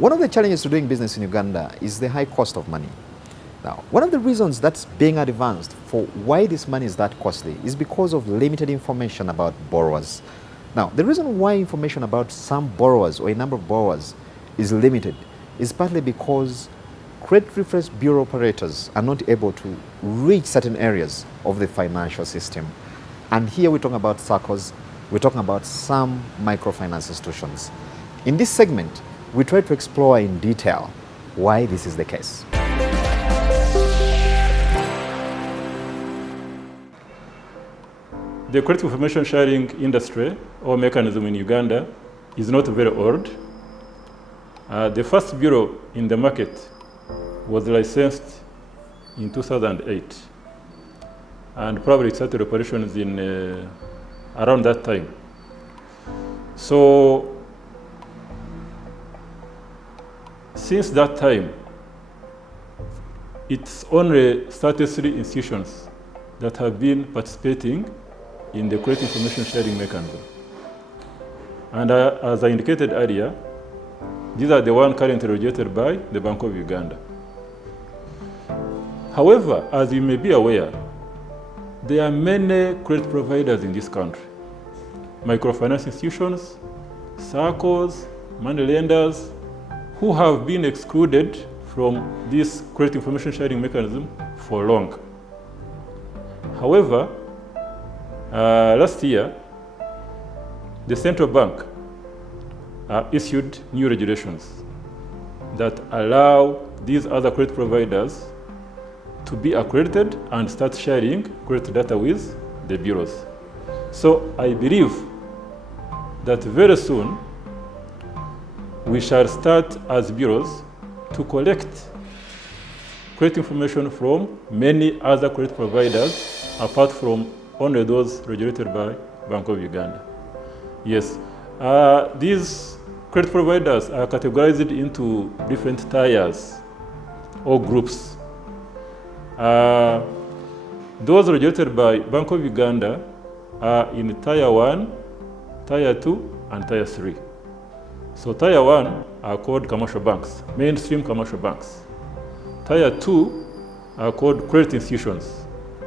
one of the challenges to doing business in Uganda is the high cost of money. Now, one of the reasons that's being advanced for why this money is that costly is because of limited information about borrowers. Now, the reason why information about some borrowers or a number of borrowers is limited is partly because credit reference bureau operators are not able to reach certain areas of the financial system. And here we're talking about SACCOs, we're talking about some microfinance institutions. In this segment, we try to explore in detail why this is the case. The credit information sharing industry or mechanism in Uganda is not very old. The first bureau in the market was licensed in 2008, and probably started operations in around that time. So since that time, it's only 33 institutions that have been participating in the credit information sharing mechanism. And as I indicated earlier, these are the ones currently regulated by the Bank of Uganda. However, as you may be aware, there are many credit providers in this country. Microfinance institutions, SACCOs, money lenders, who have been excluded from this credit information sharing mechanism for long. However, last year, the central bank issued new regulations that allow these other credit providers to be accredited and start sharing credit data with the bureaus. So I believe that very soon we shall start as bureaus to collect credit information from many other credit providers apart from only those regulated by Bank of Uganda. Yes, these credit providers are categorized into different tiers or groups. Those regulated by Bank of Uganda are in Tier 1, Tier 2, and Tier 3. So Tier 1 are called commercial banks, mainstream commercial banks. Tier 2 are called credit institutions,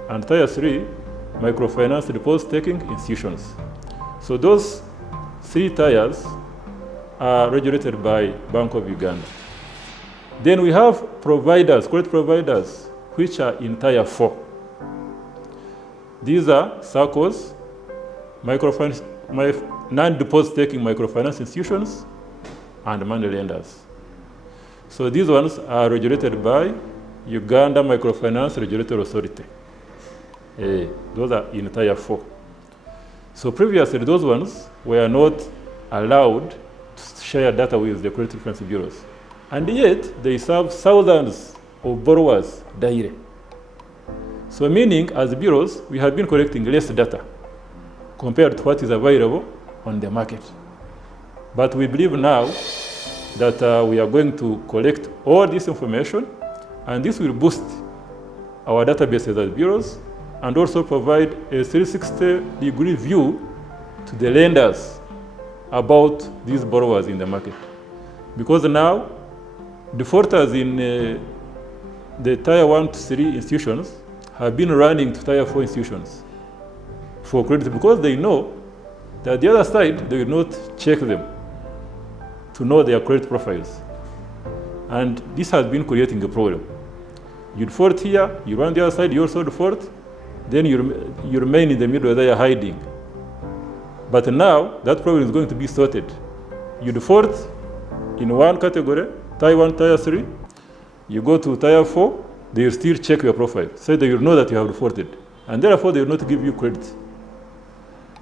and Tier 3, microfinance deposit-taking institutions. So those three tiers are regulated by Bank of Uganda. Then we have providers, credit providers, which are in Tier 4. These are SACCOs, non-deposit-taking microfinance institutions, and money lenders. So these ones are regulated by Uganda Microfinance Regulatory Authority. Those are in Tier 4. So previously, those ones were not allowed to share data with the credit reference bureaus. And yet, they serve thousands of borrowers daily. So meaning, as bureaus, we have been collecting less data compared to what is available on the market. But we believe now that we are going to collect all this information, and this will boost our databases as bureaus and also provide a 360-degree view to the lenders about these borrowers in the market. Because now, defaulters in the Tier 1 to 3 institutions have been running to Tier 4 institutions for credit because they know that the other side, they will not check them to know their credit profiles. And this has been creating a problem. You default here, you run the other side, you also default, then you remain in the middle there hiding. But now, that problem is going to be sorted. You default in one category, Tier 1, Tier 3, you go to Tier 4, they will still check your profile, so they will know that you have defaulted, and therefore they will not give you credit.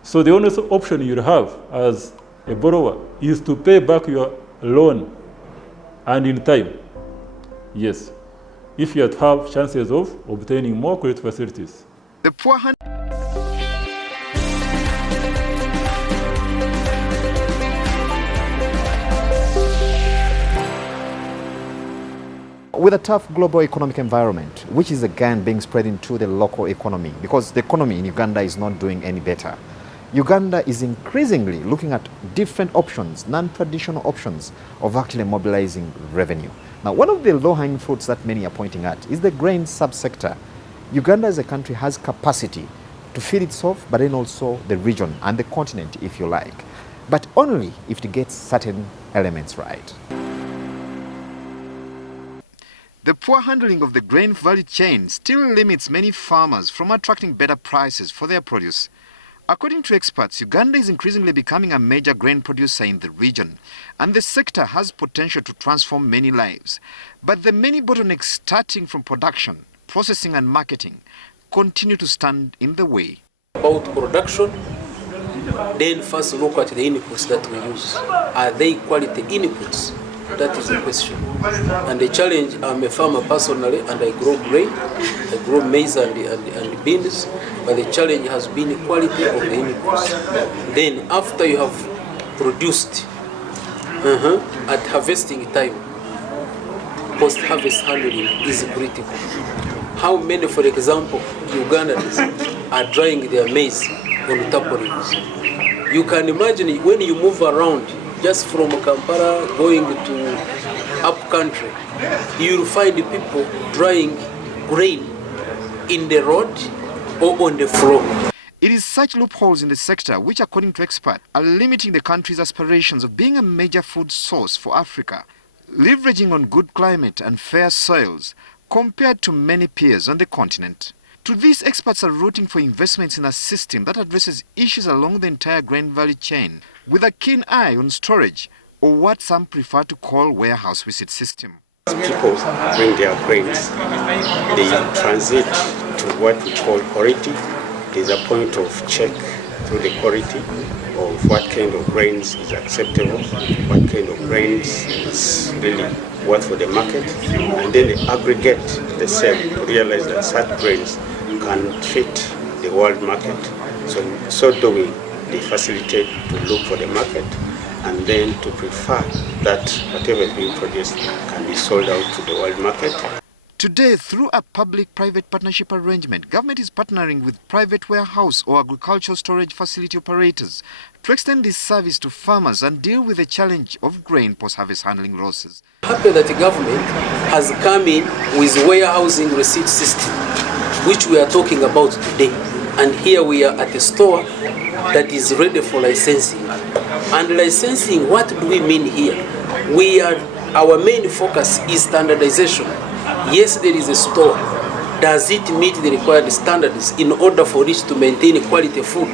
So the only option you have as a borrower is to pay back your loan, and in time. Yes, if you have chances of obtaining more credit facilities. The poor with a tough global economic environment, which is again being spread into the local economy, because the economy in Uganda is not doing any better. Uganda is increasingly looking at different options, non-traditional options of actually mobilizing revenue. Now, one of the low-hanging fruits that many are pointing at is the grain subsector. Uganda as a country has capacity to feed itself, but then also the region and the continent, if you like, but only if it gets certain elements right. The poor handling of the grain value chain still limits many farmers from attracting better prices for their produce. According to experts, Uganda is increasingly becoming a major grain producer in the region, and the sector has potential to transform many lives. But the many bottlenecks starting from production, processing and marketing continue to stand in the way. About production, then first look at the inputs that we use. Are they quality inputs? That is the question. And the challenge, I'm a farmer personally, and I grow grain, I grow maize and beans, but the challenge has been the quality of the inputs. Then after you have produced, at harvesting time, post-harvest handling is critical. How many, for example, Ugandans are drying their maize on tarpaulins? You can imagine when you move around, just from Kampala going to up country, you'll find people drying grain in the road or on the floor. It is such loopholes in the sector which, according to experts, are limiting the country's aspirations of being a major food source for Africa, leveraging on good climate and fair soils compared to many peers on the continent. To this, experts are rooting for investments in a system that addresses issues along the entire grain value chain, with a keen eye on storage, or what some prefer to call warehouse visit system. People bring their grains, they transit to what we call quality. There's a point of check through the quality of what kind of grains is acceptable, what kind of grains is really worth for the market, and then they aggregate the sale to realize that such grains can fit the world market. So doing, they facilitate to look for the market and then to prefer that whatever is being produced can be sold out to the world market. Today, through a public-private partnership arrangement, government is partnering with private warehouse or agricultural storage facility operators to extend this service to farmers and deal with the challenge of grain post-harvest handling losses. Happy that the government has come in with warehousing receipt system, which we are talking about today. And here we are at a store that is ready for licensing. And licensing, what do we mean here? Our main focus is standardization. Yes, there is a store. Does it meet the required standards in order for it to maintain quality food?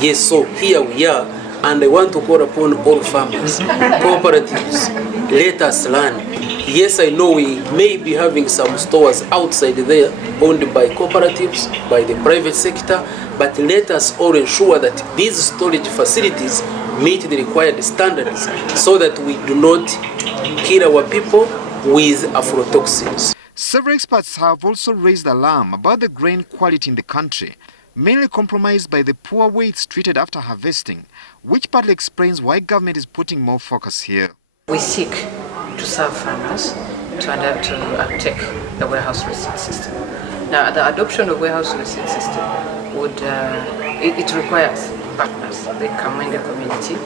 Yes, so here we are, and I want to call upon all farmers, cooperatives, let us learn. Yes, I know we may be having some stores outside there owned by cooperatives, by the private sector, but let us all ensure that these storage facilities meet the required standards so that we do not kill our people with aflatoxins. Several experts have also raised alarm about the grain quality in the country, mainly compromised by the poor weights treated after harvesting, which partly explains why government is putting more focus here. We seek to serve farmers to adapt to uptake the warehouse receipt system. Now, the adoption of warehouse receipt system would it requires partners. They come in the community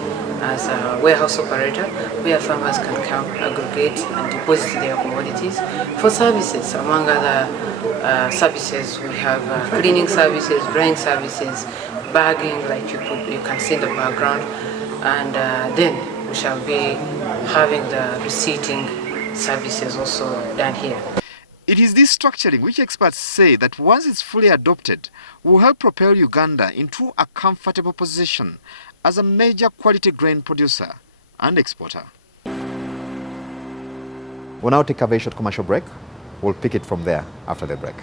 as a warehouse operator where farmers can come, aggregate and deposit their commodities for services. Among other services, we have cleaning services, drying services, bagging, like you can see in the background, and then we shall be having the receipting services also done here. It is this structuring which experts say that once it's fully adopted will help propel Uganda into a comfortable position as a major quality grain producer and exporter. We'll now take a very short commercial break. We'll pick it from there after the break.